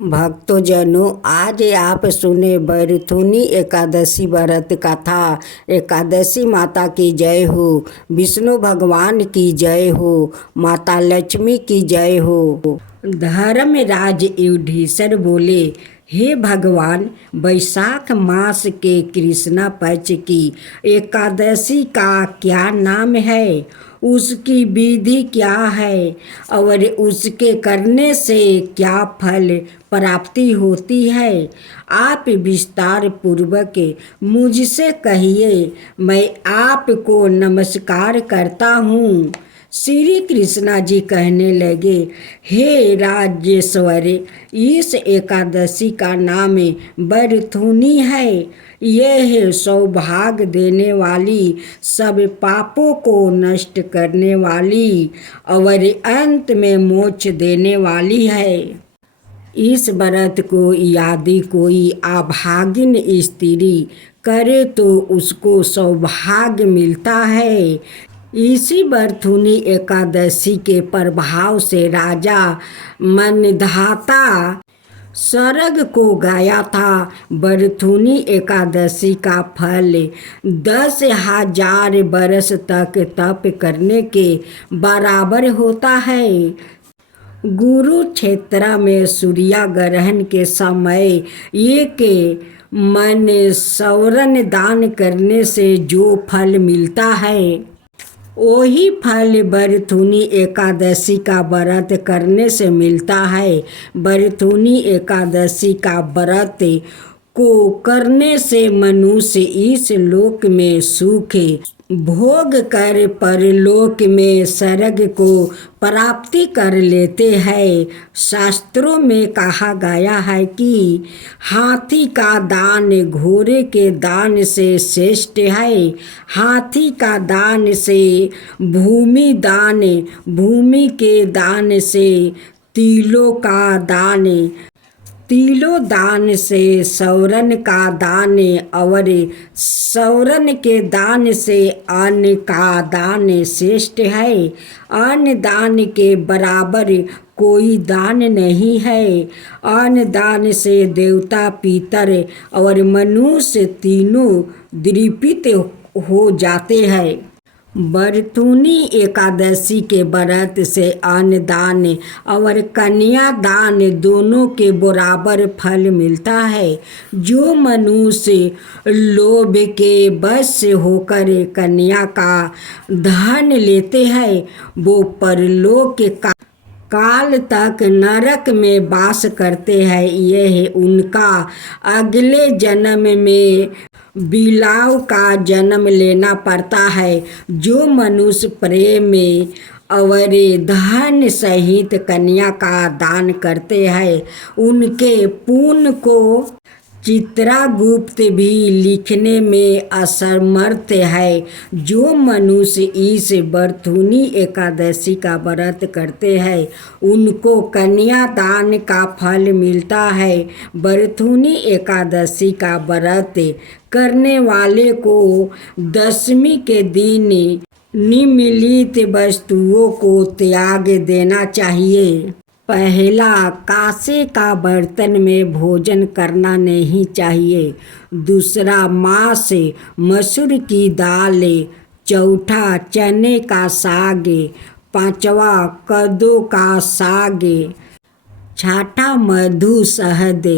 भक्तजनों, आज आप सुने बैरथुनी एकादशी व्रत कथा। एकादशी माता की जय हो, विष्णु भगवान की जय हो, माता लक्ष्मी की जय हो। धर्मराज युधिष्ठिर बोले, हे भगवान, वैशाख मास के कृष्ण पक्ष की एकादशी का क्या नाम है, उसकी विधि क्या है और उसके करने से क्या फल प्राप्ति होती है? आप विस्तार पूर्वक मुझसे कहिए, मैं आपको नमस्कार करता हूँ। श्री कृष्णा जी कहने लगे, हे राजेश्वर, इस एकादशी का नाम बैरथुनी है। यह सौभाग्य देने वाली, सब पापों को नष्ट करने वाली और अंत में मोक्ष देने वाली है। इस व्रत को यदि कोई अभागिन स्त्री करे तो उसको सौभाग्य मिलता है। इसी बैरथुनी एकादशी के प्रभाव से राजा मनधाता सरग को गाया था। बैरथुनी एकादशी का फल 10,000 बरस तक तप करने के बराबर होता है। कुरुक्षेत्र में सूर्य ग्रहण के समय एक मन सौरन दान करने से जो फल मिलता है, वही फल बैरथुनी एकादशी का व्रत करने से मिलता है। बैरथुनी एकादशी का व्रत को करने से मनुष्य इस लोक में सुख भोग कर परलोक में स्वर्ग को प्राप्ति कर लेते हैं। शास्त्रों में कहा गया है कि हाथी का दान घोड़े के दान से श्रेष्ठ है। हाथी का दान से भूमि दान, भूमि के दान से तिलों का दान, तिलों दान से सौरन का दान और सौरन के दान से अन्न का दान श्रेष्ठ है। अन्न दान के बराबर कोई दान नहीं है। अन्न दान से देवता, पितर और मनुष्य तीनों तृप्त हो जाते हैं। बैरथुनी एकादशी के व्रत से अन्न दान और कन्या दान दोनों के बराबर फल मिलता है। जो मनुष्य लोभ के वश होकर कन्या का धन लेते हैं, वो परलोक का काल तक नरक में वास करते हैं। यह उनका अगले जन्म में बिलाव का जन्म लेना पड़ता है। जो मनुष्य प्रेम में और धन सहित कन्या का दान करते हैं, उनके पुण्य को चित्रगुप्त भी लिखने में असमर्थ है। जो मनुष्य इस बैरथुनी एकादशी का व्रत करते हैं, उनको कन्या दान का फल मिलता है। बैरथुनी एकादशी का व्रत करने वाले को दशमी के दिन निम्नलिखित वस्तुओं को त्याग देना चाहिए। पहला, कांसे का बर्तन में भोजन करना नहीं चाहिए। दूसरा, मांस, मसूर की दाल। चौथा, चने का साग। पांचवा, कद्दू का साग। छठा, मधु शहद।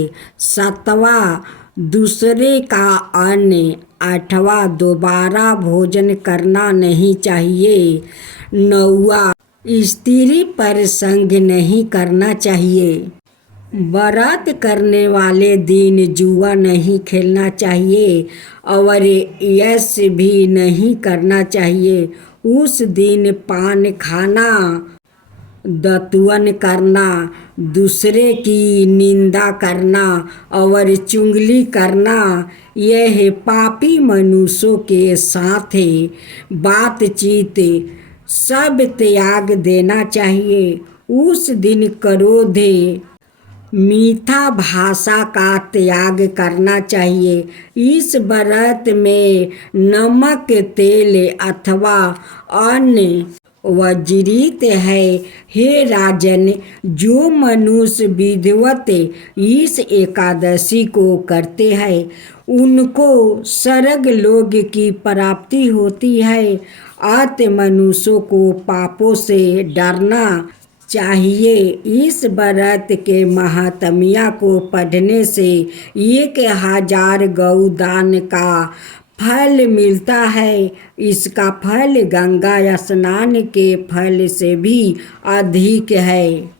सातवा, दूसरे का अन्न। आठवां, दोबारा भोजन करना नहीं चाहिए। नौवां, स्त्री पर संग नहीं करना चाहिए। व्रत करने वाले दिन जुआ नहीं खेलना चाहिए और यश भी नहीं करना चाहिए। उस दिन पान खाना, दतुअन करना, दूसरे की निंदा करना और चुगली करना, यह पापी मनुष्यों के साथ बातचीत सब त्याग देना चाहिए। उस दिन क्रोध, मीठा भाषा का त्याग करना चाहिए। इस व्रत में नमक, तेल अथवा अन्य वज्रित है। हे राजन, जो मनुष्य विधिवत इस एकादशी को करते हैं उनको स्वर्ग लोक की प्राप्ति होती है। अत मनुष्यों को पापों से डरना चाहिए। इस व्रत के महात्म्य को पढ़ने से 1000 गौदान का फल मिलता है। इसका फल गंगा स्नान के फल से भी अधिक है।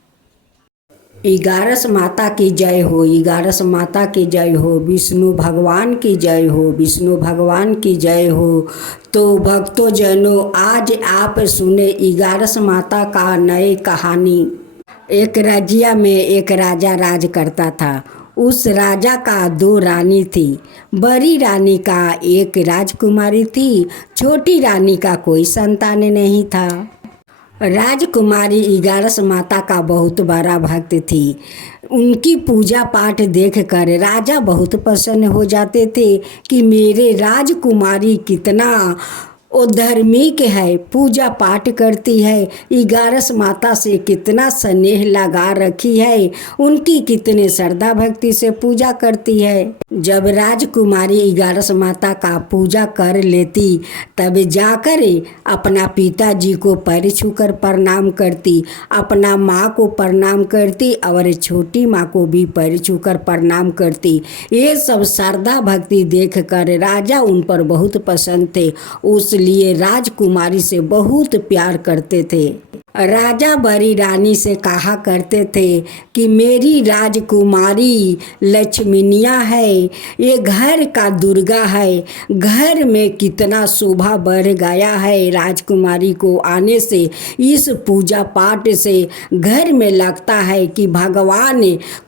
11 माता की जय हो, 11 माता की जय हो, विष्णु भगवान की जय हो, विष्णु भगवान की जय हो। तो भक्तों जनों, आज आप सुने 11 माता का नई कहानी। एक राज्य में एक राजा राज करता था। उस राजा का 2 रानी थी। बड़ी रानी का एक राजकुमारी थी, छोटी रानी का कोई संतान नहीं था। राजकुमारी 11 माता का बहुत बड़ा भक्त थी। उनकी पूजा पाठ देखकर राजा बहुत प्रसन्न हो जाते थे कि मेरे राजकुमारी कितना धार्मिक है, पूजा पाठ करती है, 11 माता से कितना स्नेह लगा रखी है, उनकी कितने श्रद्धा भक्ति से पूजा करती है। जब राजकुमारी 11 माता का पूजा कर लेती तब जाकर अपना पिताजी को पैर छूकर प्रणाम करती, अपना माँ को प्रणाम करती और छोटी माँ को भी पैर छूकर प्रणाम करती। ये सब श्रद्धा भक्ति देखकर राजा उन पर बहुत प्रसन्न थे, इसलिए राजकुमारी से बहुत प्यार करते थे। राजा बड़ी रानी से कहा करते थे कि मेरी राजकुमारी लक्ष्मीनिया है, ये घर का दुर्गा है, घर में कितना शोभा बढ़ गया है। राजकुमारी को आने से, इस पूजा पाठ से घर में लगता है कि भगवान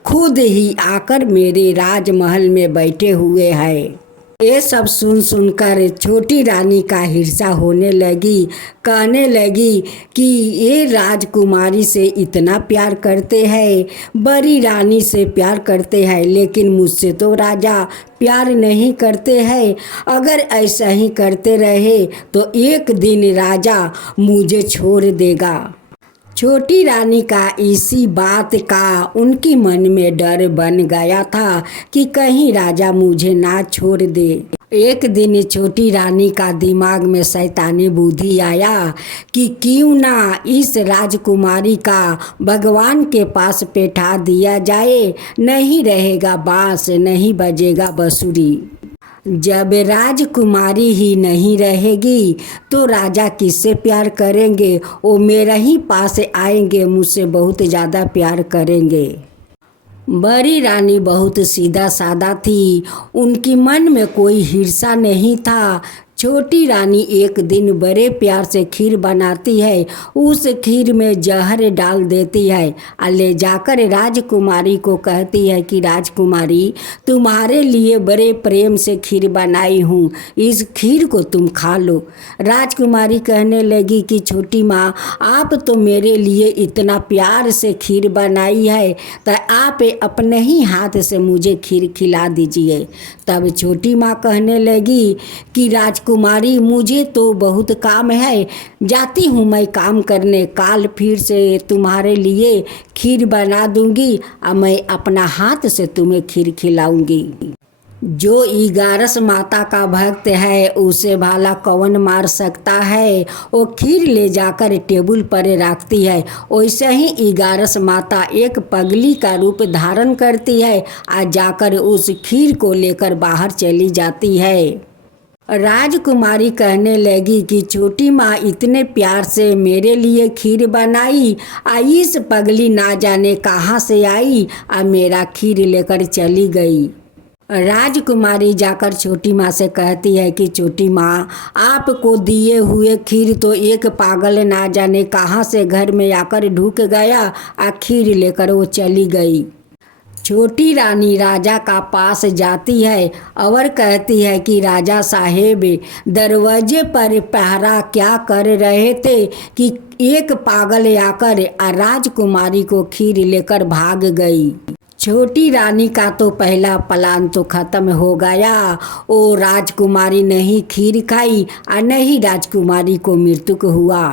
खुद ही आकर मेरे राजमहल में बैठे हुए हैं। ये सब सुनकर छोटी रानी का हिर्सा होने लगी, कहने लगी कि ये राजकुमारी से इतना प्यार करते हैं, बड़ी रानी से प्यार करते हैं, लेकिन मुझसे तो राजा प्यार नहीं करते हैं। अगर ऐसा ही करते रहे तो एक दिन राजा मुझे छोड़ देगा। छोटी रानी का इसी बात का उनकी मन में डर बन गया था कि कहीं राजा मुझे ना छोड़ दे। एक दिन छोटी रानी का दिमाग में शैतानी बुद्धि आया कि क्यों ना इस राजकुमारी का भगवान के पास बैठा दिया जाए, नहीं रहेगा बांस, नहीं बजेगा बांसुरी। जब राजकुमारी ही नहीं रहेगी तो राजा किससे प्यार करेंगे? वो मेरा ही पास आएंगे, मुझसे बहुत ज़्यादा प्यार करेंगे। बड़ी रानी बहुत सीधा सादा थी, उनकी मन में कोई हिर्सा नहीं था। छोटी रानी एक दिन बड़े प्यार से खीर बनाती है, उस खीर में जहर डाल देती है और ले जाकर राजकुमारी को कहती है कि राजकुमारी, तुम्हारे लिए बड़े प्रेम से खीर बनाई हूँ, इस खीर को तुम खा लो। राजकुमारी कहने लगी कि छोटी माँ, आप तो मेरे लिए इतना प्यार से खीर बनाई है तो आप अपने ही हाथ से मुझे खीर खिला दीजिए। तब छोटी माँ कहने लगी कि राजकुमारी, मुझे तो बहुत काम है, जाती हूँ मैं काम करने, काल फिर से तुम्हारे लिए खीर बना दूंगी और मैं अपना हाथ से तुम्हें खीर खिलाऊंगी। जो 11 माता का भक्त है उसे भाला कौन मार सकता है। वो खीर ले जाकर टेबल पर रखती है। वैसे ही 11 माता एक पगली का रूप धारण करती है और जाकर उस खीर को लेकर बाहर चली जाती है। राजकुमारी कहने लगी कि छोटी माँ इतने प्यार से मेरे लिए खीर बनाई, इस पगली ना जाने कहाँ से आई और मेरा खीर लेकर चली गई। राजकुमारी जाकर छोटी माँ से कहती है कि छोटी माँ, आपको दिए हुए खीर तो एक पागल ना जाने कहाँ से घर में आकर ढुक गया और खीर लेकर वो चली गई। छोटी रानी राजा का पास जाती है और कहती है कि राजा साहेब, दरवाजे पर पहरा क्या कर रहे थे कि एक पागल आकर राजकुमारी को खीर लेकर भाग गई। छोटी रानी का तो पहला प्लान तो खत्म हो गया। वो राजकुमारी नहीं खीर खाई और नहीं राजकुमारी को मृत्यु हुआ।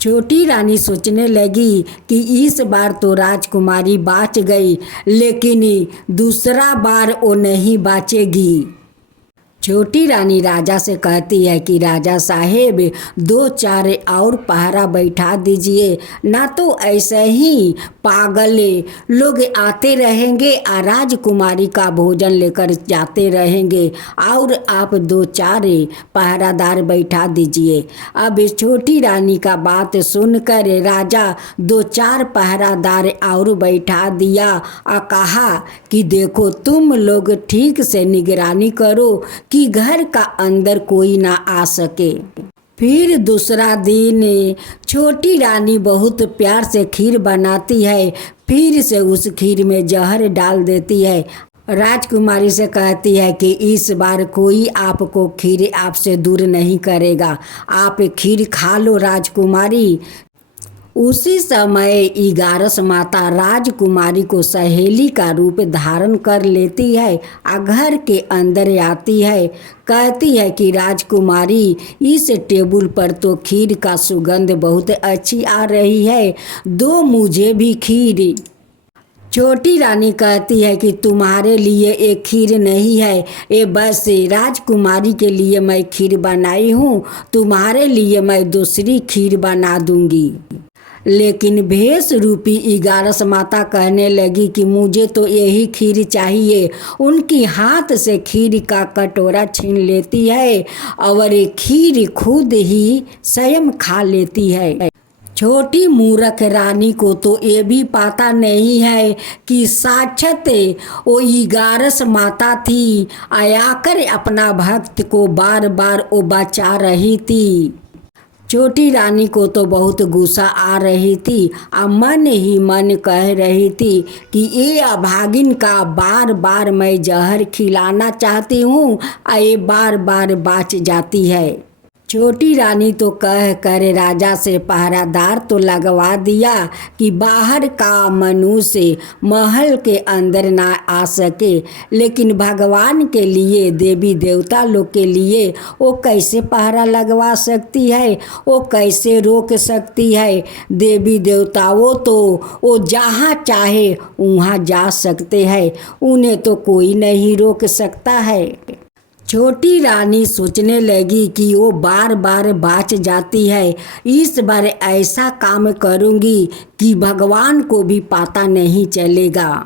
छोटी रानी सोचने लगी कि इस बार तो राजकुमारी बच गई, लेकिन दूसरा बार वो नहीं बचेगी। छोटी रानी राजा से कहती है कि राजा साहेब, 2-4 और पहरा बैठा दीजिए, ना तो ऐसे ही पागल लोग आते रहेंगे और राजकुमारी का भोजन लेकर जाते रहेंगे, और आप 2-4 पहरादार बैठा दीजिए। अब छोटी रानी का बात सुनकर राजा 2-4 पहरादार और बैठा दिया और कहा कि देखो, तुम लोग ठीक से निगरानी करो कि घर का अंदर कोई ना आ सके। फिर दूसरा दिन छोटी रानी बहुत प्यार से खीर बनाती है, फिर से उस खीर में जहर डाल देती है। राजकुमारी से कहती है कि इस बार कोई आपको खीर आपसे दूर नहीं करेगा, आप खीर खा लो राजकुमारी। उसी समय इगारस माता राजकुमारी को सहेली का रूप धारण कर लेती है और घर के अंदर आती है। कहती है कि राजकुमारी, इस टेबल पर तो खीर का सुगंध बहुत अच्छी आ रही है, दो मुझे भी खीर। छोटी रानी कहती है कि तुम्हारे लिए एक खीर नहीं है, ये बस राजकुमारी के लिए मैं खीर बनाई हूँ, तुम्हारे लिए मैं दूसरी खीर बना दूंगी। लेकिन भेष रूपी इगारस माता कहने लगी कि मुझे तो यही खीर चाहिए। उनकी हाथ से खीर का कटोरा छीन लेती है और खीर खुद ही स्वयं खा लेती है। छोटी मूर्ख रानी को तो ये भी पता नहीं है कि साक्षात वो इगारस माता थी, आकर अपना भक्त को बार बार वो बचा रही थी। छोटी रानी को तो बहुत गुस्सा आ रही थी और मन ही मन कह रही थी कि ये अभागिन का बार बार मैं जहर खिलाना चाहती हूँ और ये बार बार बच जाती है। छोटी रानी तो कह कर राजा से पहरादार तो लगवा दिया कि बाहर का मनुष्य महल के अंदर ना आ सके, लेकिन भगवान के लिए, देवी देवता लोग के लिए वो कैसे पहरा लगवा सकती है, वो कैसे रोक सकती है। देवी देवताओं तो वो जहाँ चाहे वहाँ जा सकते हैं, उन्हें तो कोई नहीं रोक सकता है। छोटी रानी सोचने लगी कि वो बार बार बच जाती है, इस बार ऐसा काम करूँगी कि भगवान को भी पता नहीं चलेगा।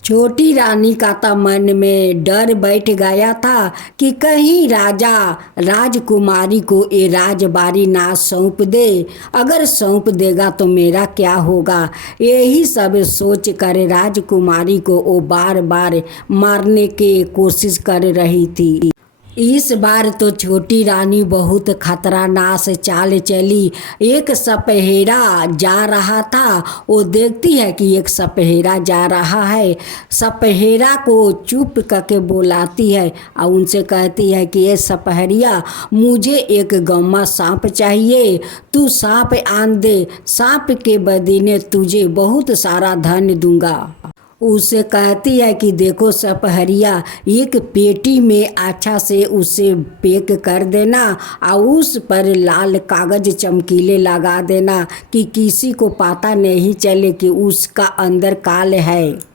छोटी रानी का तो मन में डर बैठ गया था कि कहीं राजा राजकुमारी को ये राजबारी ना सौंप दे, अगर सौंप देगा तो मेरा क्या होगा। यही सब सोच कर राजकुमारी को वो बार बार मारने की कोशिश कर रही थी। इस बार तो छोटी रानी बहुत खतरनाक चाल चली। एक सपहेरा जा रहा था, वो देखती है कि एक सपहेरा जा रहा है, सपहेरा को चुप करके बुलाती है और उनसे कहती है कि ये सपहरिया, मुझे एक गम्मा सांप चाहिए, तू सांप आन दे, सांप के बदले तुझे बहुत सारा धन दूंगा। उसे कहती है कि देखो सपहरिया, एक पेटी में अच्छा से उसे पैक कर देना और उस पर लाल कागज चमकीले लगा देना कि किसी को पता नहीं चले कि उसका अंदर काल है।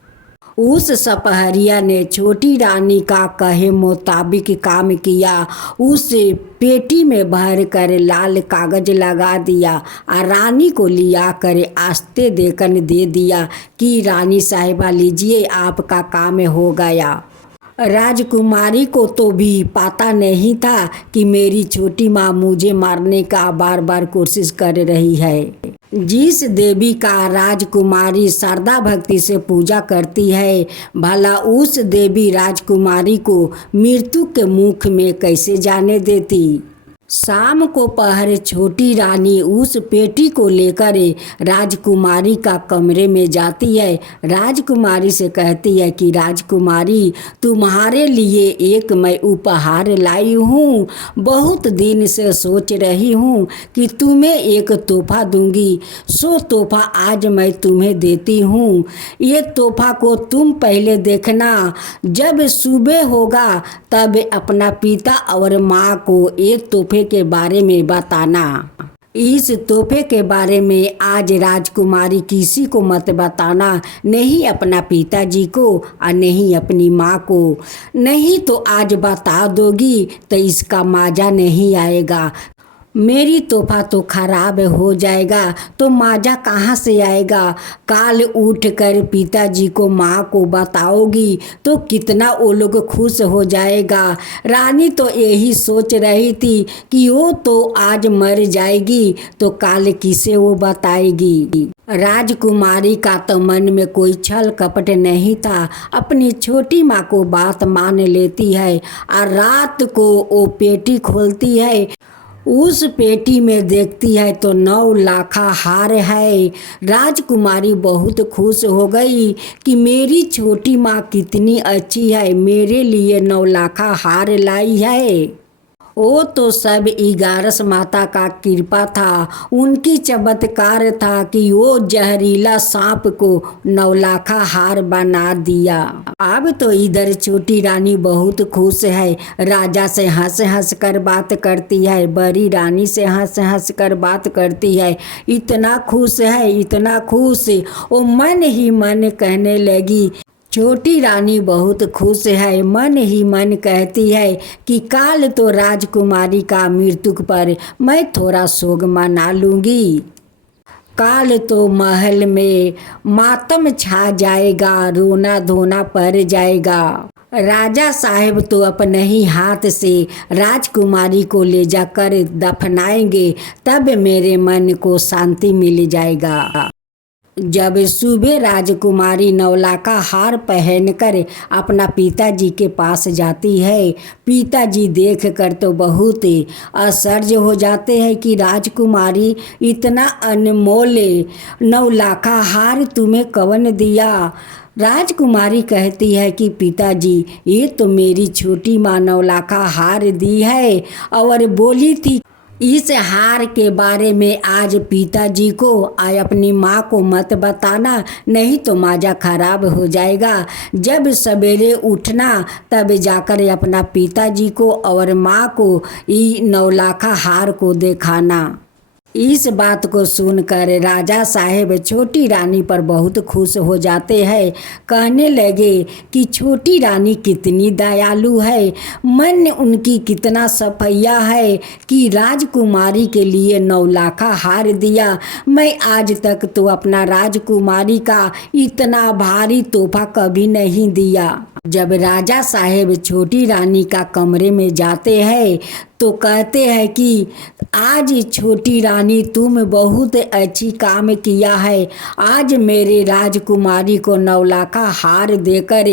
उस सपहरिया ने छोटी रानी का कहे मुताबिक काम किया। उस पेटी में भर कर लाल कागज लगा दिया और रानी को लिया कर आस्ते देकर दे दिया कि रानी साहिबा लीजिए, आपका काम हो गया। राजकुमारी को तो भी पता नहीं था कि मेरी छोटी माँ मुझे मारने का बार बार कोशिश कर रही है। जिस देवी का राजकुमारी श्रद्धा भक्ति से पूजा करती है, भला उस देवी राजकुमारी को मृत्यु के मुख में कैसे जाने देती। शाम को पहर छोटी रानी उस पेटी को लेकर राजकुमारी का कमरे में जाती है। राजकुमारी से कहती है कि राजकुमारी, तुम्हारे लिए एक मैं उपहार लाई हूँ। बहुत दिन से सोच रही हूँ कि तुम्हें एक तोहफा दूंगी, सो तोहफा आज मैं तुम्हें देती हूँ। ये तोहफा को तुम पहले देखना, जब सुबह होगा तब अपना पिता और माँ को एक तोहफे के बारे में बताना। इस तोहफे के बारे में आज राजकुमारी किसी को मत बताना, नहीं अपना पिताजी को और नहीं अपनी माँ को। नहीं तो आज बता दोगी तो इसका मज़ा नहीं आएगा। मेरी तोहफा तो खराब हो जाएगा तो मज़ा कहाँ से आएगा। काल उठ कर पिताजी को माँ को बताओगी तो कितना वो लोग खुश हो जाएगा। रानी तो यही सोच रही थी कि वो तो आज मर जाएगी तो काल किसे वो बताएगी। राजकुमारी का तो मन में कोई छल कपट नहीं था। अपनी छोटी माँ को बात मान लेती है और रात को वो पेटी खोलती है। उस पेटी में देखती है तो 9 लाखा हार है। राजकुमारी बहुत खुश हो गई कि मेरी छोटी माँ कितनी अच्छी है, मेरे लिए 9 लाखा हार लाई है। वो तो सब 11 माता का कृपा था, उनकी चमत्कार था कि वो जहरीला सांप को 9 लाखा हार बना दिया। अब तो इधर छोटी रानी बहुत खुश है। राजा से हंस हंस कर बात करती है, बड़ी रानी से हंस हंस कर बात करती है। इतना खुश है, इतना खुश, वो मन ही मन कहने लगी। छोटी रानी बहुत खुश है, मन ही मन कहती है कि काल तो राजकुमारी का मृत्यु पर मैं थोड़ा शोक मना लूँगी। काल तो महल में मातम छा जाएगा, रोना धोना पड़ जाएगा। राजा साहब तो अपने ही हाथ से राजकुमारी को ले जाकर दफनाएंगे, तब मेरे मन को शांति मिल जाएगा। जब सुबह राजकुमारी 9 लाखा हार पहनकर अपना पिताजी के पास जाती है, पिताजी देखकर तो बहुत आश्चर्य हो जाते हैं कि राजकुमारी इतना अनमोल 9 लाखा हार तुम्हें कौन दिया। राजकुमारी कहती है कि पिताजी ये तो मेरी छोटी माँ 9 लाखा हार दी है और बोली थी इस हार के बारे में आज पिताजी को और अपनी माँ को मत बताना, नहीं तो मज़ा खराब हो जाएगा। जब सवेरे उठना तब जाकर अपना पिताजी को और माँ को ये 9 लाखा हार को दिखाना। इस बात को सुनकर राजा साहेब छोटी रानी पर बहुत खुश हो जाते हैं। कहने लगे कि छोटी रानी कितनी दयालु है, मन उनकी कितना सफैया है कि राजकुमारी के लिए 9 लाखा हार दिया। मैं आज तक तो अपना राजकुमारी का इतना भारी तोहफा कभी नहीं दिया। जब राजा साहेब छोटी रानी का कमरे में जाते हैं तो कहते हैं कि आज छोटी रानी तुम बहुत अच्छी काम किया है। आज मेरे राजकुमारी को 9 लाखा हार देकर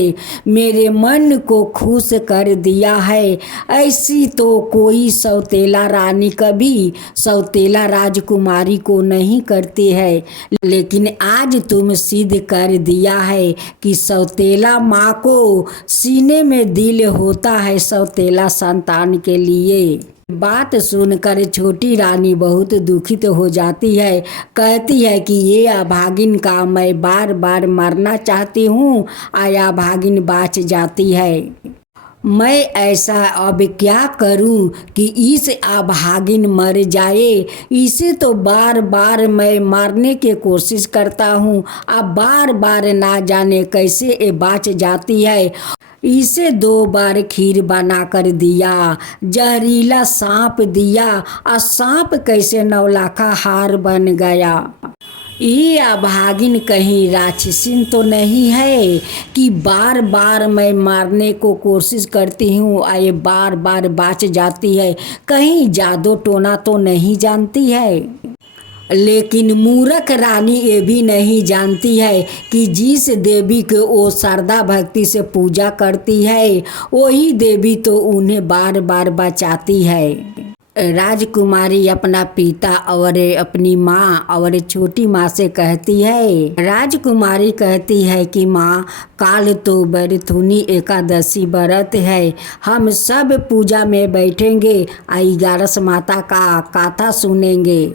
मेरे मन को खुश कर दिया है। ऐसी तो कोई सौतेला रानी कभी सौतेला राजकुमारी को नहीं करती है, लेकिन आज तुम सिद्ध कर दिया है कि सौतेला माँ को सीने में दिल होता है सौतेला संतान के लिए। बात सुनकर छोटी रानी बहुत दुखित हो जाती है। कहती है कि ये अभागिन का मैं बार बार मरना चाहती हूँ, आया अभागिन बाच जाती है। मैं ऐसा अब क्या करूं कि इस अभागिन मर जाए। इसे तो बार बार मैं मारने की कोशिश करता हूं, अब बार बार ना जाने कैसे ये बाच जाती है। इसे 2 बार खीर बनाकर दिया, जहरीला सांप दिया और सांप कैसे 9 लाखा हार बन गया। ये अभागिन कहीं राक्षसीन तो नहीं है कि बार बार मैं मारने को कोशिश करती हूँ और ये बार बार बाच जाती है। कहीं जादू टोना तो नहीं जानती है। लेकिन मूर्ख रानी ये भी नहीं जानती है कि जिस देवी को वो श्रद्धा भक्ति से पूजा करती है वही देवी तो उन्हें बार बार बचाती है। राजकुमारी अपना पिता और अपनी माँ और छोटी माँ से कहती है। राजकुमारी कहती है कि माँ काल तो बरथुनी एकादशी व्रत है, हम सब पूजा में बैठेंगे और 11 माता का कथा सुनेंगे।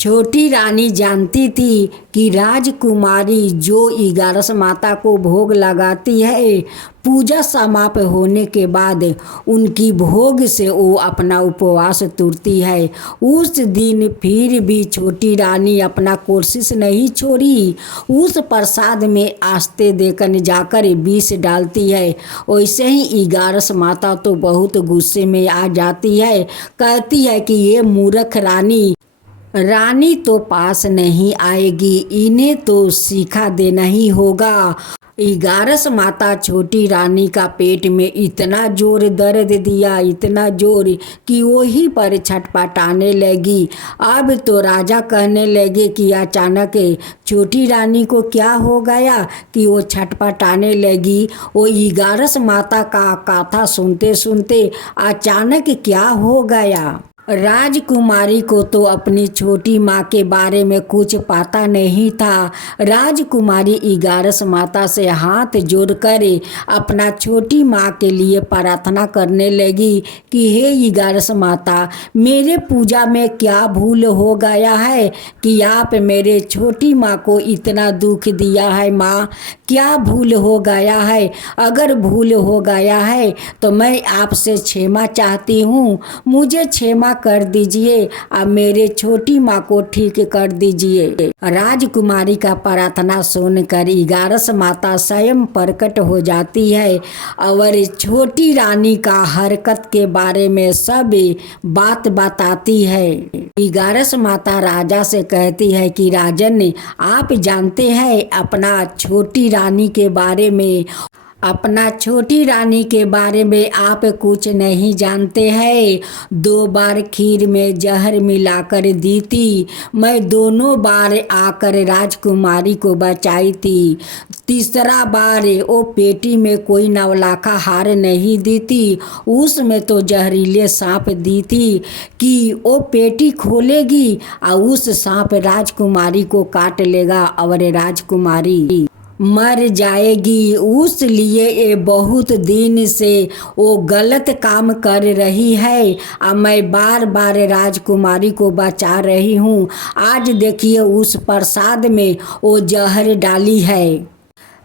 छोटी रानी जानती थी कि राजकुमारी जो 11 माता को भोग लगाती है, पूजा समाप्त होने के बाद उनकी भोग से वो अपना उपवास तोड़ती है। उस दिन फिर भी छोटी रानी अपना कोशिश नहीं छोड़ी। उस प्रसाद में आस्ते देकर जाकर विष डालती है। वैसे ही 11 माता तो बहुत गुस्से में आ जाती है, कहती है कि ये मूर्ख रानी तो पास नहीं आएगी, इन्हें तो सिखा देना ही होगा। 11 माता छोटी रानी का पेट में इतना जोर दर्द दिया, इतना जोर कि वही पर छटपटाने लगी। अब तो राजा कहने लगे कि अचानक छोटी रानी को क्या हो गया कि वो छटपटाने लगी। वो 11 माता का कथा सुनते सुनते अचानक क्या हो गया। राजकुमारी को तो अपनी छोटी माँ के बारे में कुछ पता नहीं था। राजकुमारी 11 माता से हाथ जोड़कर अपना छोटी माँ के लिए प्रार्थना करने लगी कि हे 11 माता, मेरे पूजा में क्या भूल हो गया है कि आप मेरे छोटी माँ को इतना दुख दिया है। माँ, क्या भूल हो गया है? अगर भूल हो गया है तो मैं आपसे क्षमा चाहती हूँ, मुझे क्षमा कर दीजिए, अब मेरे छोटी माँ को ठीक कर दीजिए। राजकुमारी का प्रार्थना सुनकर 11 माता स्वयं प्रकट हो जाती है और छोटी रानी का हरकत के बारे में सब बात बताती है। 11 माता राजा से कहती है कि राजन, आप जानते हैं अपना छोटी रानी के बारे में आप कुछ नहीं जानते हैं। 2 बार खीर में जहर मिलाकर दी थी, मैं दोनों बार आकर राजकुमारी को बचाई थी। तीसरा बार वो पेटी में कोई नवलाखा हार नहीं दी थी, उसमें तो जहरीले सांप दी थी कि वो पेटी खोलेगी और उस सांप राजकुमारी को काट लेगा और राजकुमारी मर जाएगी। उस लिए ये बहुत दिन से वो गलत काम कर रही है और मैं बार बार राजकुमारी को बचा रही हूँ। आज देखिए उस प्रसाद में वो जहर डाली है।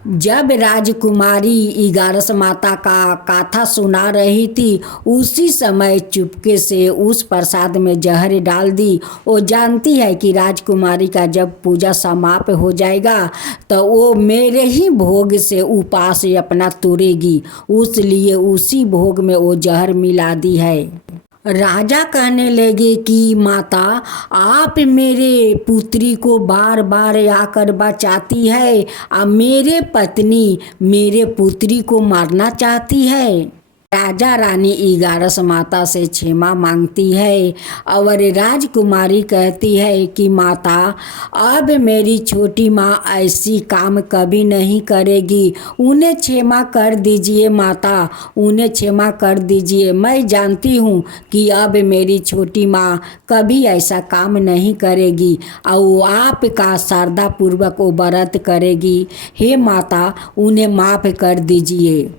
जब राजकुमारी 11 माता का कथा सुना रही थी, उसी समय चुपके से उस प्रसाद में जहर डाल दी। वो जानती है कि राजकुमारी का जब पूजा समाप्त हो जाएगा तो वो मेरे ही भोग से उपास अपना तोड़ेगी, उसलिए उसी भोग में वो जहर मिला दी है। राजा कहने लगे कि माता, आप मेरे पुत्री को बार बार आकर बचाती है और मेरे पत्नी मेरे पुत्री को मारना चाहती है। राजा रानी 11 माता से क्षमा मांगती है और राजकुमारी कहती है कि माता, अब मेरी छोटी माँ ऐसी काम कभी नहीं करेगी, उन्हें क्षमा कर दीजिए माता, उन्हें क्षमा कर दीजिए। मैं जानती हूँ कि अब मेरी छोटी माँ कभी ऐसा काम नहीं करेगी और वो आपका श्रद्धापूर्वक वो व्रत करेगी। हे माता, उन्हें माफ़ कर दीजिए।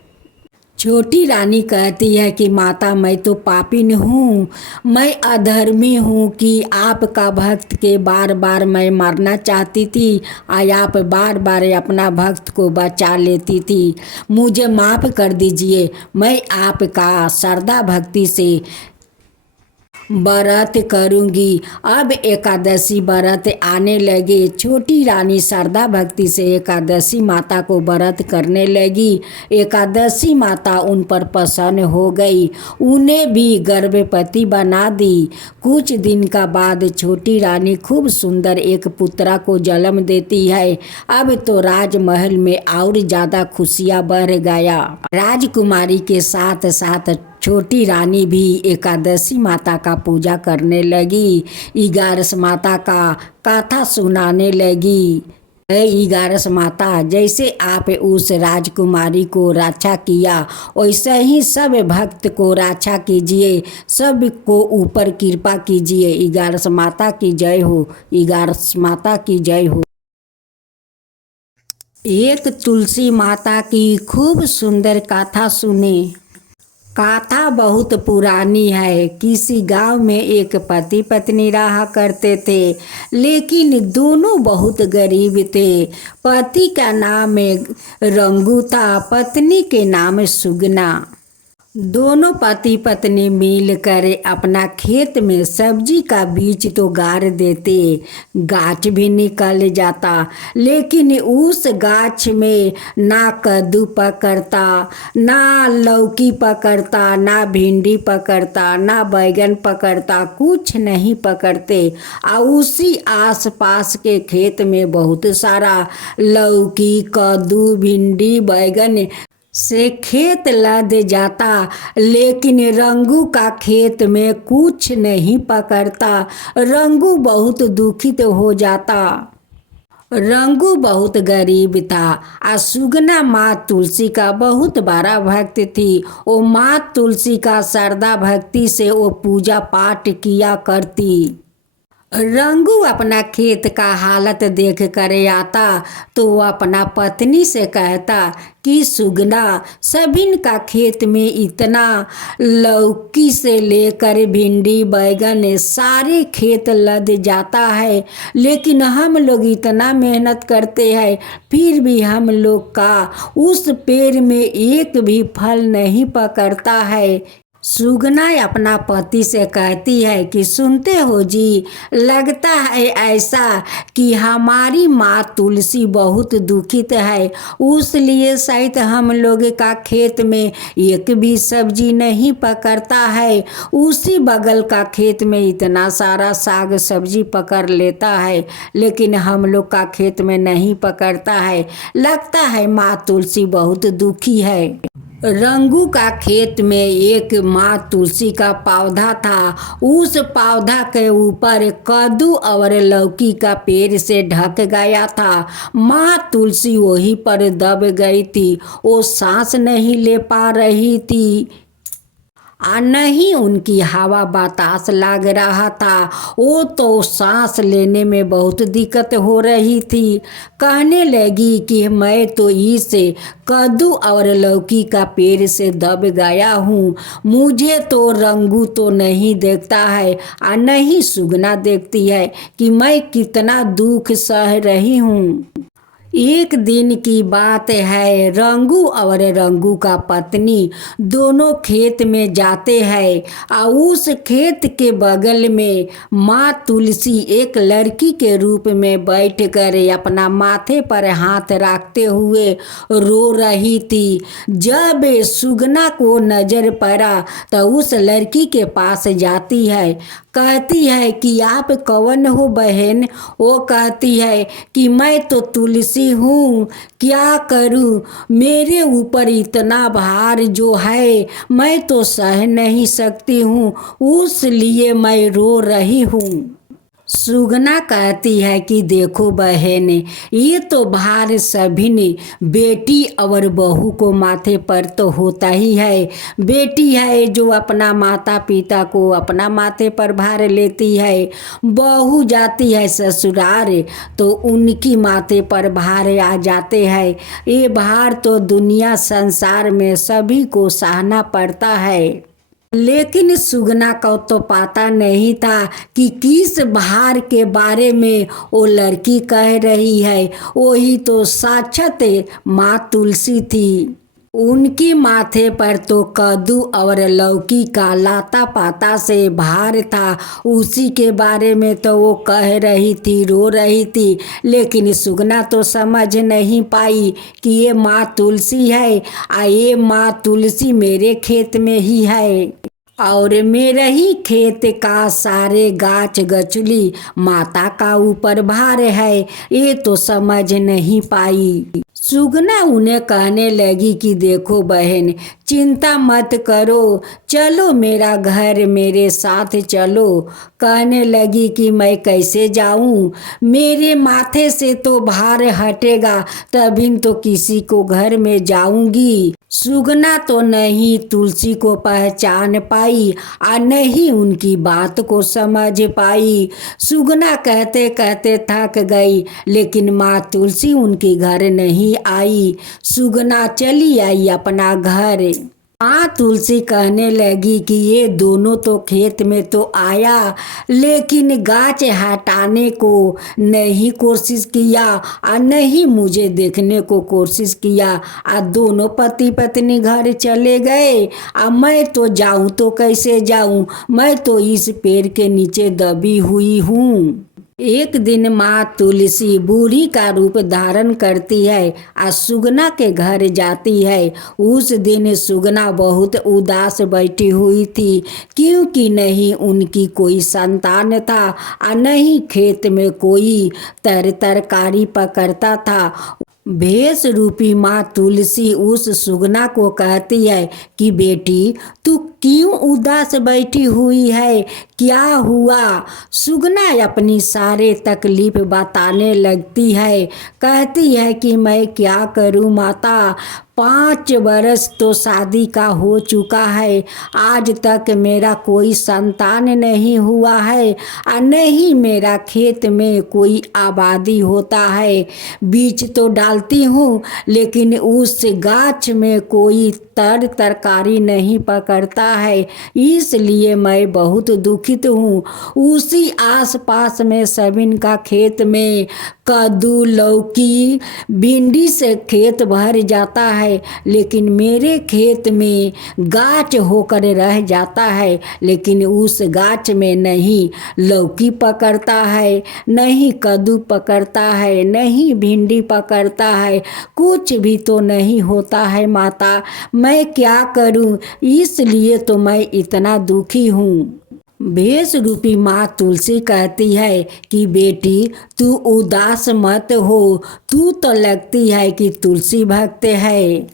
छोटी रानी कहती है कि माता, मैं तो पापिन हूँ, मैं अधर्मी हूँ कि आपका भक्त के बार बार मैं मारना चाहती थी और आप बार बार अपना भक्त को बचा लेती थी। मुझे माफ़ कर दीजिए, मैं आपका श्रद्धा भक्ति से व्रत करूंगी। अब एकादशी व्रत आने लगे। छोटी रानी श्रद्धा भक्ति से एकादशी माता को व्रत करने लगी। एकादशी माता उन पर प्रसन्न हो गई, उन्हें भी गर्भवती बना दी। कुछ दिन का बाद छोटी रानी खूब सुंदर एक पुत्रा को जन्म देती है। अब तो राजमहल में और ज़्यादा खुशियाँ बढ़ गया। राजकुमारी के साथ साथ छोटी रानी भी एकादशी माता का पूजा करने लगी, 11 माता का कथा सुनाने लगी। 11 माता, जैसे आप उस राजकुमारी को रक्षा किया वैसे ही सब भक्त को रक्षा कीजिए, सब को ऊपर कृपा कीजिए। 11 माता की जय हो, 11 माता की जय हो। एक तुलसी माता की खूब सुंदर कथा सुने। गाथा बहुत पुरानी है। किसी गांव में एक पति पत्नी रहा करते थे, लेकिन दोनों बहुत गरीब थे। पति का नाम रंगू था, पत्नी के नाम सुगना। दोनों पति पत्नी मिलकर अपना खेत में सब्जी का बीज तो गाड़ देते, गाछ भी निकल जाता, लेकिन उस गाछ में ना कद्दू पकड़ता, ना लौकी पकड़ता, ना भिंडी पकड़ता, ना बैगन पकड़ता, कुछ नहीं पकड़ते। और उसी आसपास के खेत में बहुत सारा लौकी, कद्दू, भिंडी, बैगन से खेत लद जाता, लेकिन रंगू का खेत में कुछ नहीं पकड़ता। रंगू बहुत दुखित हो जाता। रंगू बहुत गरीब था और सुगना माँ तुलसी का बहुत बड़ा भक्त थी। वो माँ तुलसी का श्रद्धा भक्ति से वो पूजा पाठ किया करती। रंगू अपना खेत का हालत देख कर आता तो वो अपना पत्नी से कहता कि सुगना, सभिन का खेत में इतना लौकी से लेकर भिंडी, बैगन सारे खेत लद जाता है, लेकिन हम लोग इतना मेहनत करते हैं, फिर भी हम लोग का उस पेड़ में एक भी फल नहीं पकड़ता है। सुगना अपना पति से कहती है कि सुनते हो जी, लगता है ऐसा कि हमारी माँ तुलसी बहुत दुखित है, उसलिए शायद हम लोग का खेत में एक भी सब्जी नहीं पकड़ता है। उसी बगल का खेत में इतना सारा साग सब्जी पकड़ लेता है, लेकिन हम लोग का खेत में नहीं पकड़ता है। लगता है माँ तुलसी बहुत दुखी है। रंगू का खेत में एक माँ तुलसी का पौधा था। उस पौधा के ऊपर कद्दू और लौकी का पेड़ से ढक गया था। माँ तुलसी वहीं पर दब गई थी। वो सांस नहीं ले पा रही थी, नहीं उनकी हवा बतास लग रहा था। वो तो सांस लेने में बहुत दिक्कत हो रही थी। कहने लगी कि मैं तो इस कद्दू और लौकी का पेड़ से दब गया हूँ, मुझे तो रंगू तो नहीं देखता है और नहीं सुगना देखती है कि मैं कितना दुख सह रही हूँ। एक दिन की बात है, रंगू और रंगू का पत्नी दोनों खेत में जाते हैं और उस खेत के बगल में माँ तुलसी एक लड़की के रूप में बैठकर अपना माथे पर हाथ रखते हुए रो रही थी। जब सुगना को नजर पड़ा तो उस लड़की के पास जाती है, कहती है कि आप कौन हो बहन। वो कहती है कि मैं तो तुलसी हूँ, क्या करूँ, मेरे ऊपर इतना भार जो है मैं तो सह नहीं सकती हूँ, उसलिए मैं रो रही हूँ। सुगना कहती है कि देखो बहन, ये तो भार सभी ने बेटी और बहू को माथे पर तो होता ही है। बेटी है जो अपना माता पिता को अपना माथे पर भार लेती है, बहू जाती है ससुराल तो उनकी माथे पर भार आ जाते हैं। ये भार तो दुनिया संसार में सभी को सहना पड़ता है। लेकिन सुगना को तो पता नहीं था कि किस भार के बारे में वो लड़की कह रही है। वही तो साक्षात माँ तुलसी थी। उनकी माथे पर तो कद्दू और लौकी का लाता पाता से भार था, उसी के बारे में तो वो कह रही थी, रो रही थी। लेकिन सुगना तो समझ नहीं पाई कि ये माँ तुलसी है और ये माँ तुलसी मेरे खेत में ही है और मेरे ही खेत का सारे गाछ गछली माता का ऊपर भार है, ये तो समझ नहीं पाई। सुगना उन्हें कहने लगी कि देखो बहन, चिंता मत करो, चलो मेरा घर मेरे साथ चलो। कहने लगी कि मैं कैसे जाऊं, मेरे माथे से तो भार हटेगा तभी तो किसी को घर में जाऊंगी। सुगना तो नहीं तुलसी को पहचान पाई और नहीं उनकी बात को समझ पाई। सुगना कहते कहते थक गई, लेकिन माँ तुलसी उनके घर नहीं आई। सुगना चली आई अपना घर। माँ तुलसी कहने लगी कि ये दोनों तो खेत में तो आया, लेकिन गाछ हटाने को नहीं कोशिश किया और नहीं मुझे देखने को कोशिश किया। और दोनों पति पत्नी घर चले गए। अब मैं तो जाऊं तो कैसे जाऊं, मैं तो इस पेड़ के नीचे दबी हुई हूँ। एक दिन माँ तुलसी बूढ़ी का रूप धारण करती है और सुगना के घर जाती है। उस दिन सुगना बहुत उदास बैठी हुई थी, क्योंकि नहीं उनकी कोई संतान था और नहीं खेत में कोई तरकारी पकड़ता था। भेष रूपी माँ तुलसी उस सुगना को कहती है कि बेटी, तू क्यों उदास बैठी हुई है, क्या हुआ? सुगना अपनी सारे तकलीफ बताने लगती है। कहती है कि मैं क्या करूं माता, 5 बरस तो शादी का हो चुका है, आज तक मेरा कोई संतान नहीं हुआ है और नहीं मेरा खेत में कोई आबादी होता है। बीज तो डालती हूँ, लेकिन उस गाछ में कोई तरकारी नहीं पकड़ता है, इसलिए मैं बहुत दुखित हूँ। उसी आसपास में सबिन का खेत में कद्दू, लौकी, भिंडी से खेत भर जाता है, लेकिन मेरे खेत में गाछ होकर रह जाता है, लेकिन उस गाछ में नहीं लौकी पकड़ता है, नहीं कद्दू पकड़ता है, नहीं भिंडी पकड़ता है, कुछ भी तो नहीं होता है माता, मैं क्या करूं? इसलिए तो मैं इतना दुखी हूँ। भेष रूपी माँ तुलसी कहती है कि बेटी, तू उदास मत हो, तू तो लगती है कि तुलसी भक्त है।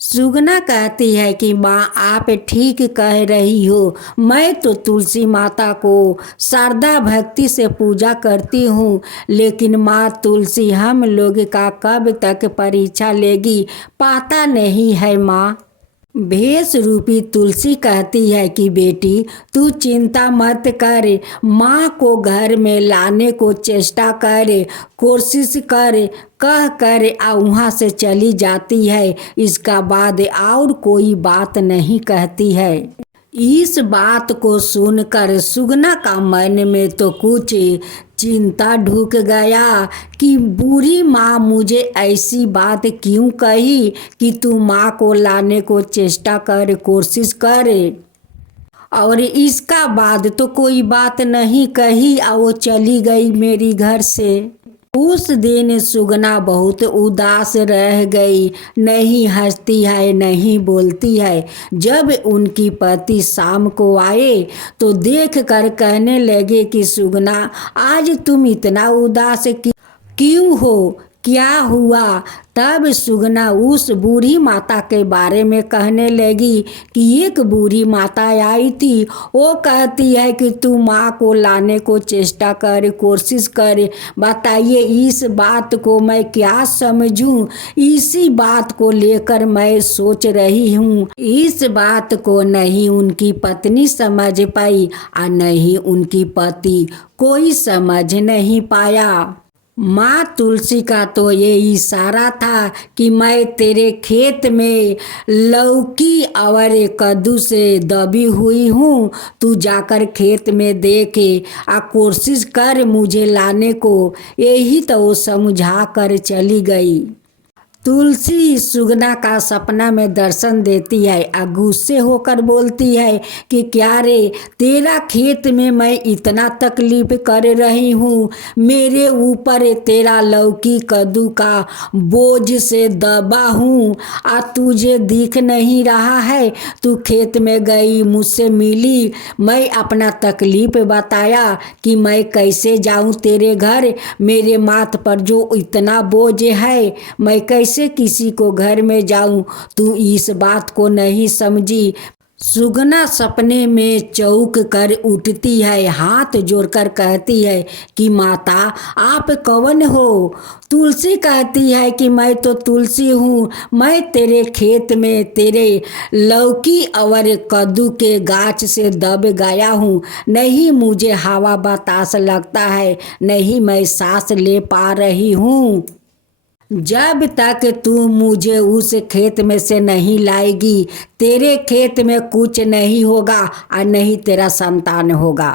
सुगना कहती है कि माँ आप ठीक कह रही हो, मैं तो तुलसी माता को श्रद्धा भक्ति से पूजा करती हूँ, लेकिन माँ तुलसी हम लोग का कब तक परीक्षा लेगी, पता नहीं है माँ। भेष रूपी तुलसी कहती है कि बेटी, तू चिंता मत कर, माँ को घर में लाने को चेष्टा कर, कोशिश कर, कह कर वहाँ से चली जाती है। इसका बाद और कोई बात नहीं कहती है। इस बात को सुनकर सुगना का मन में तो कुछ चिंता ढुक गया कि बूढ़ी माँ मुझे ऐसी बात क्यों कही कि तू माँ को लाने को चेष्टा कर, कोशिश कर, और इसका बाद तो कोई बात नहीं कही और वो चली गई मेरी घर से। उस दिन सुगना बहुत उदास रह गई, नहीं हंसती है, नहीं बोलती है। जब उनकी पति शाम को आए तो देख कर कहने लगे कि सुगना, आज तुम इतना उदास क्यों हो, क्या हुआ? तब सुगना उस बूढ़ी माता के बारे में कहने लगी कि एक बूढ़ी माता आई थी, वो कहती है कि तू माँ को लाने को चेष्टा कर, कोशिश कर। बताइए इस बात को मैं क्या समझूं? इसी बात को लेकर मैं सोच रही हूँ। इस बात को नहीं उनकी पत्नी समझ पाई और नहीं उनकी पति कोई समझ नहीं पाया। माँ तुलसी का तो ये इशारा था कि मैं तेरे खेत में लौकी और कद्दू से दबी हुई हूँ, तू जाकर खेत में देखे और कोशिश कर मुझे लाने को। यही तो वो समझा कर चली गई। तुलसी सुगना का सपना में दर्शन देती है और गुस्से होकर बोलती है कि क्या रे, तेरा खेत में मैं इतना तकलीफ कर रही हूँ, मेरे ऊपर तेरा लौकी कद्दू का बोझ से दबा हूँ और तुझे दिख नहीं रहा है। तू खेत में गई, मुझसे मिली, मैं अपना तकलीफ बताया कि मैं कैसे जाऊँ तेरे घर, मेरे माथ पर जो इतना बोझ है, मैं कैसे किसी को घर में जाऊं, तू इस बात को नहीं समझी। सुगना सपने में चौंक कर उठती है, हाथ जोड़कर कहती है कि माता आप कौन हो? तुलसी कहती है कि मैं तो तुलसी हूँ, मैं तेरे खेत में तेरे लौकी और कद्दू के गाछ से दब गया हूँ, नहीं मुझे हवा बतास लगता है, नहीं मैं सांस ले पा रही हूँ। जब तक तू मुझे उस खेत में से नहीं लाएगी, तेरे खेत में कुछ नहीं होगा और नहीं तेरा संतान होगा।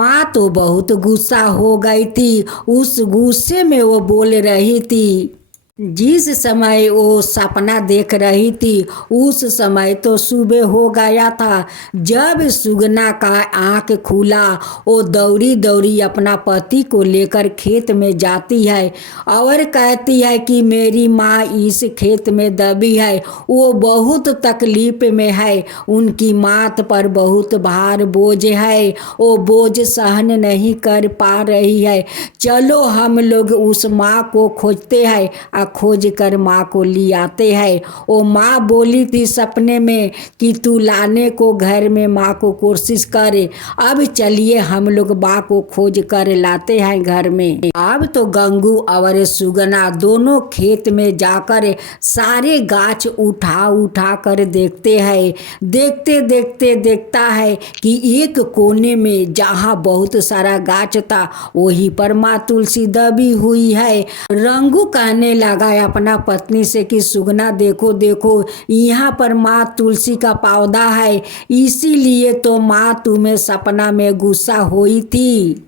माँ तो बहुत गुस्सा हो गई थी। उस गुस्से में वो बोल रही थी, जिस समय वो सपना देख रही थी उस समय तो सुबह हो गया था। जब सुगना का आँख खुला, वो दौड़ी दौड़ी अपना पति को लेकर खेत में जाती है और कहती है कि मेरी माँ इस खेत में दबी है, वो बहुत तकलीफ में है, उनकी माथ पर बहुत भार बोझ है, वो बोझ सहन नहीं कर पा रही है। चलो हम लोग उस माँ को खोजते हैं, खोज कर माँ को ले आते हैं। वो माँ बोली थी सपने में कि तू लाने को घर में माँ को कोशिश करे। अब चलिए हम लोग माँ को खोज कर लाते हैं घर में। अब तो गंगू और सुगना दोनों खेत में जाकर सारे गाछ उठा उठा कर देखते हैं। देखते देखते देखता है कि एक कोने में जहाँ बहुत सारा गाछ था वहीं पर माँ तुलसी दबी हुई है। रंगू कहने लगा अपना पत्नी से कि सुगना देखो देखो, यहाँ पर माँ तुलसी का पौधा है, इसीलिए तो माँ तुम्हें सपना में गुस्सा हुई थी।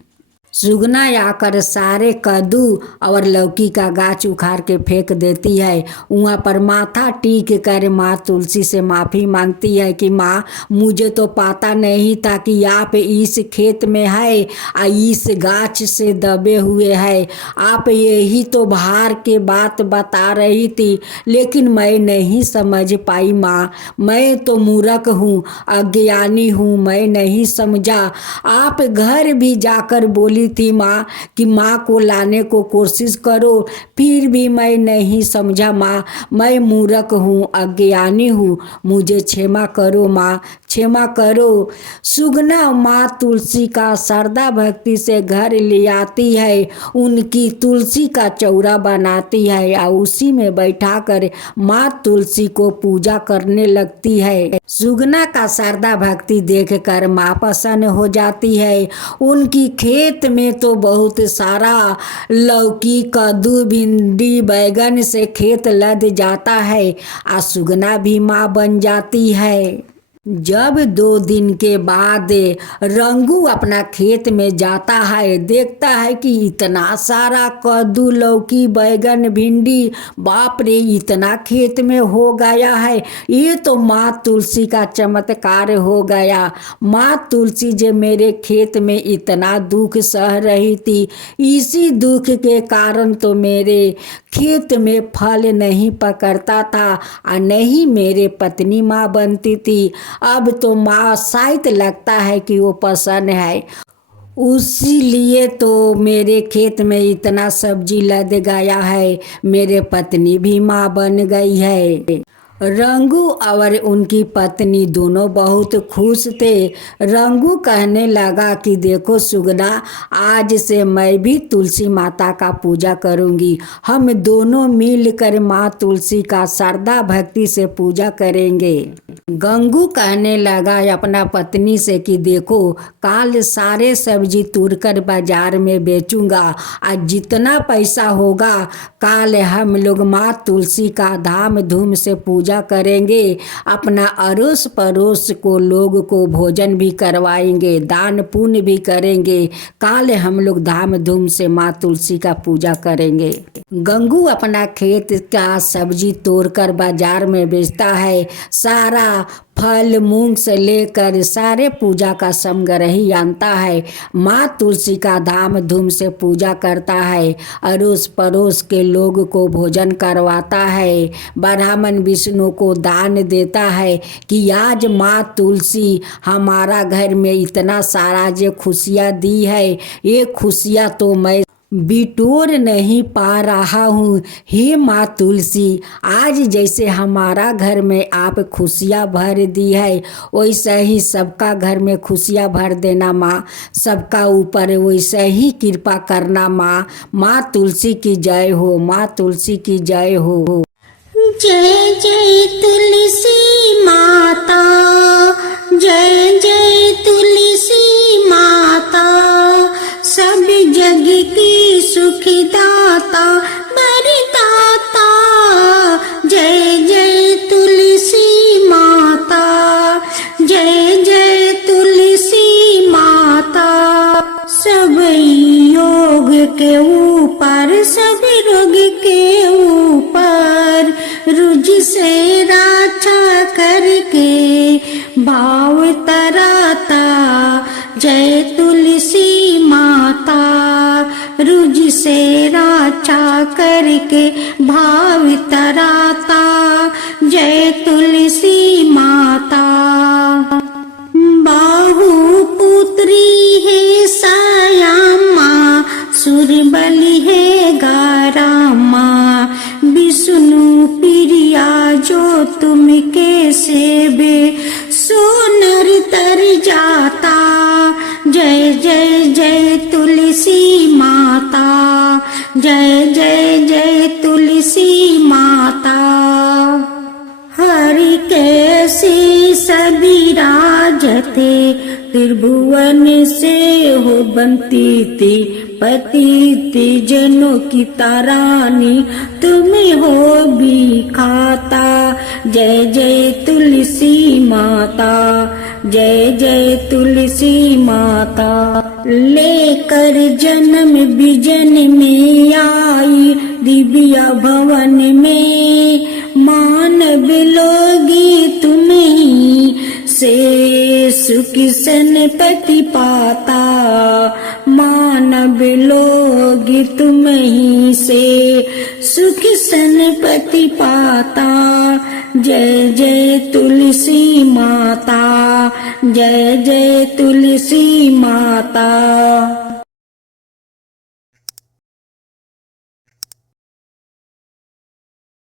सुगना आकर सारे कद्दू और लौकी का गाछ उखाड़ के फेंक देती है। वहाँ पर माथा टीक कर माँ तुलसी से माफ़ी मांगती है कि माँ मुझे तो पता नहीं था कि आप इस खेत में है और इस गाछ से दबे हुए है। आप यही तो भार के बात बता रही थी, लेकिन मैं नहीं समझ पाई माँ। मैं तो मूर्ख हूँ, अज्ञानी हूँ, मैं नहीं समझा। आप घर भी जाकर बोली थी माँ कि माँ को लाने को कोशिश करो, फिर भी मैं नहीं समझा माँ। मैं मूर्ख हूँ, अज्ञानी हूँ, मुझे क्षमा करो माँ, क्षमा करो। सुगना माँ तुलसी का श्रद्धा भक्ति से घर ले आती है, उनकी तुलसी का चौरा बनाती है और उसी में बैठाकर माँ तुलसी को पूजा करने लगती है। सुगना का श्रद्धा भक्ति देखकर माँ प्रसन्न हो जाती है। उनकी खेत में तो बहुत सारा लौकी, कद्दू, भिंडी, बैगन से खेत लद जाता है और सुगना भी माँ बन जाती है। जब 2 दिन के बाद रंगू अपना खेत में जाता है, देखता है कि इतना सारा कद्दू, लौकी, बैगन, भिंडी, बाप रे इतना खेत में हो गया है। ये तो माँ तुलसी का चमत्कार हो गया। माँ तुलसी जो मेरे खेत में इतना दुख सह रही थी, इसी दुख के कारण तो मेरे खेत में फल नहीं पकड़ता था और नहीं मेरे पत्नी माँ बनती थी। अब तो माँ शायद लगता है कि वो प्रसन्न है, उसी लिए तो मेरे खेत में इतना सब्जी लद गया है, मेरे पत्नी भी माँ बन गई है। रंगू और उनकी पत्नी दोनों बहुत खुश थे। रंगू कहने लगा कि देखो सुगना, आज से मैं भी तुलसी माता का पूजा करूंगी। हम दोनों मिलकर माँ तुलसी का श्रद्धा भक्ति से पूजा करेंगे। गंगू कहने लगा अपना पत्नी से कि देखो काल सारे सब्जी तोड़कर बाजार में बेचूंगा और जितना पैसा होगा काल हम लोग माँ तुलसी का धाम धूम से पूजा करेंगे। अपना अड़ोस पड़ोस को लोग को भोजन भी करवाएंगे, दान पुण्य भी करेंगे। काल हम लोग धाम धूम से माँ तुलसी का पूजा करेंगे। गंगू अपना खेत का सब्जी तोड़कर बाजार में बेचता है। सारा फल मूंग से लेकर सारे पूजा का समग्र ही आनता है। माँ तुलसी का धाम धूम से पूजा करता है, अड़ोस पड़ोस के लोग को भोजन करवाता है, ब्राह्मण विष्णु को दान देता है कि आज माँ तुलसी हमारा घर में इतना सारा जो खुशियाँ दी है, ये खुशियाँ तो मैं बिटोर नहीं पा रहा हूँ। हे माँ तुलसी, आज जैसे हमारा घर में आप खुशियाँ भर दी है, वैसे ही सबका घर में खुशियाँ भर देना माँ, सबका ऊपर वैसे ही कृपा करना माँ। माँ तुलसी की जय हो, माँ तुलसी की जय हो। जय जय तुलसी माता, जय जय तुलसी माता, सब जग की सुखदाता वरदाता। ऊपर सभी रोग के ऊपर रुझ से रक्षा करके भाव तराता जय तुलसी माता। रुझ से रक्षा करके भाव तराता जय तुलसी माता। बाहु पुत्री है सायामा सुरबली है गारामा। विष्णु प्रिया जो तुम के सेवे सोनर तर जाता जय जय जय तुलसी माता। जय जय जय तुलसी माता। हरि कैसी सभी राजते त्रिभुवन से हो बनती थी पति थी जनों की तारानी तुम्हें हो भी खाता जय जय तुलसी माता। जय जय तुलसी माता। लेकर जन्म बिजन में आई दिव्या भवन में मानव लोगी तुम ही से सुख सनपति पाता। मानव लोगी तुम ही से सुख सनपति पाता। जय जय तुलसी माता। जय जय तुलसी माता।